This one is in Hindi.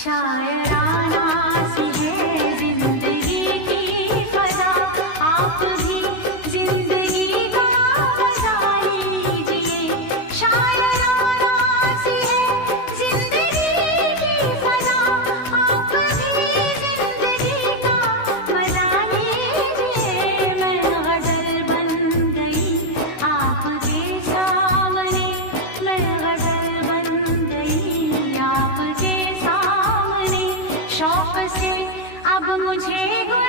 शायराना सी है जिंदगी की फजा, आप भी जिंदगी का मजा लीजिए। शायराना सी है जिंदगी की फजा, आप भी जिंदगी का मजा लीजिए। मैं गजल बन गई आपके सामने, मैं गजल बन गई आपके सामने। शौक से अब मुझे